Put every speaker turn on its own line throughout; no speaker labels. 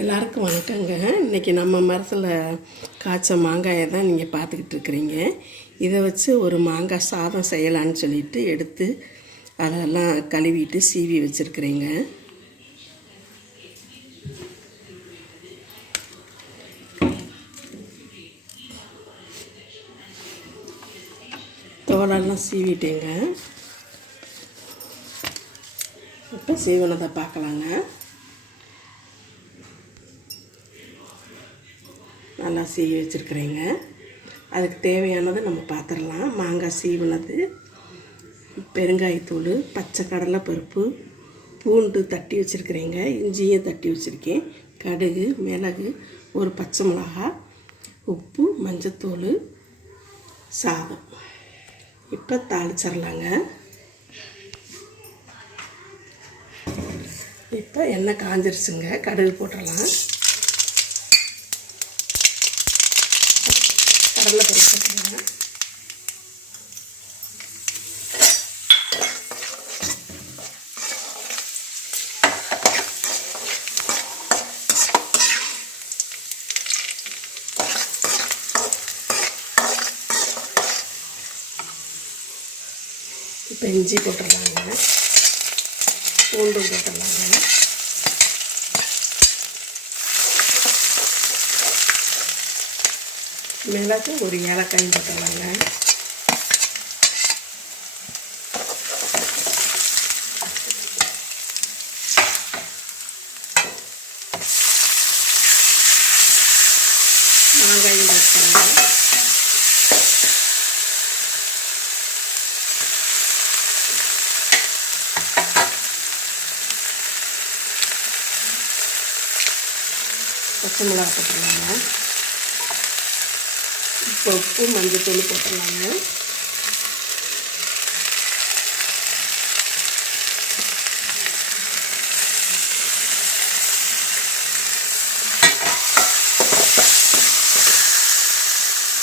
எல்லாருக்கும் வணக்கங்க. இன்றைக்கி நம்ம மரத்தில் காய்ச்ச மாங்காயை தான் நீங்கள் பார்த்துக்கிட்டு இருக்கிறீங்க. இதை வச்சு ஒரு மாங்காய் சாதம் செய்யலான்னு சொல்லிட்டு எடுத்து அதெல்லாம் கழுவிட்டு சீவி வச்சுருக்குறீங்க. தோலெல்லாம் சீவிட்டேங்க. இப்போ சீவனத்தை பார்க்கலாங்க. நல்லா சீவி வச்சுருக்குறேங்க. அதுக்கு தேவையானதை நம்ம பார்த்துடலாம் மாங்காய் சீவினது பெருங்காயத்தூள் பச்சை கடலை பருப்பு பூண்டு தட்டி வச்சுருக்குறேங்க. இஞ்சியும் தட்டி வச்சுருக்கேன். கடுகு மிளகு ஒரு பச்சை மிளகா உப்பு மஞ்சத்தூள் சாதம். இப்போ தாளிச்சிடலாங்க இப்போ எண்ணெய் காஞ்சிருச்சுங்க. கடுகு போட்டுடலாம். கடலை பருப்பு போட்டுருங்க இப்போ இஞ்சி போட்டுடலாங்க. பூண்டும் போட்டுடலாங்க. மிளகு ஒரு ஏலக்காயும் போட்டுடலாங்க மாங்காயும் போட்டுக்கலாங்க பச்சை மிளகா போட்டுடலாங்க இப்போ உப்பு மஞ்சத்தூள் போட்டுடலாங்க.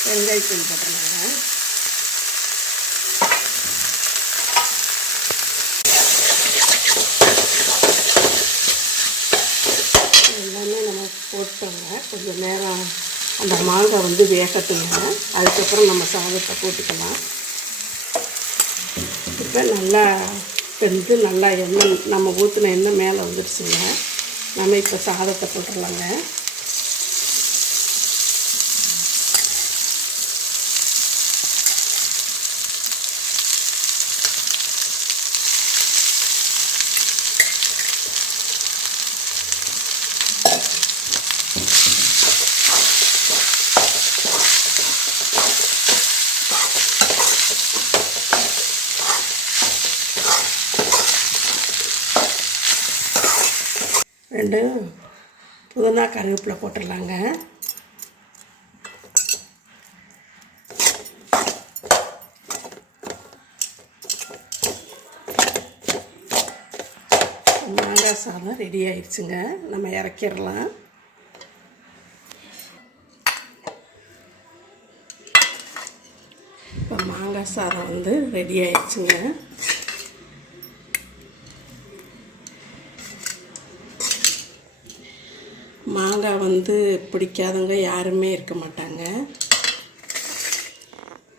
வெங்காயத்தூள் போட்டுடலாங்க. எல்லாமே நம்ம போட்டோங்க. கொஞ்சம் நேரம் அந்த மாங்காய் வந்து வேகட்டுங்க. அதுக்கப்புறம் நம்ம சாதத்தை போட்டுக்கலாம். இப்போ நல்லா வெந்து நல்லா எண்ணெய் நம்ம ஊற்றின எண்ணெய் மேலே வந்துடுச்சுங்க. நம்ம இப்போ சாதத்தை போட்டுடலாங்க. ரெண்டு. புதினா கருவேப்பிலை போட்டுடலாங்க. மாங்காய் சாதம் ரெடி ஆயிடுச்சுங்க. நம்ம இறக்கிடலாம். இப்போ மாங்காய் சாதம் வந்து ரெடி ஆயிடுச்சுங்க. மாங்காய் வந்து பிடிக்காதவங்க யாருமே இருக்க மாட்டாங்க.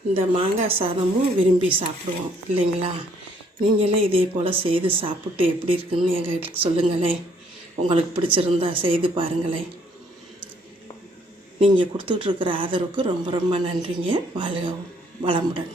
இந்த மாங்காய் சாதமும் விரும்பி சாப்பிடுவோம் இல்லைங்களா? நீங்களே இதே போல் செய்து சாப்பிட்டு எப்படி இருக்குன்னு எங்கள் சொல்லுங்களேன். உங்களுக்கு பிடிச்சிருந்தா செய்து பாருங்களேன். நீங்கள் கொடுத்துட்ருக்குற ஆதரவுக்கு ரொம்ப ரொம்ப நன்றிங்க. வாழ்க வளமுடன்.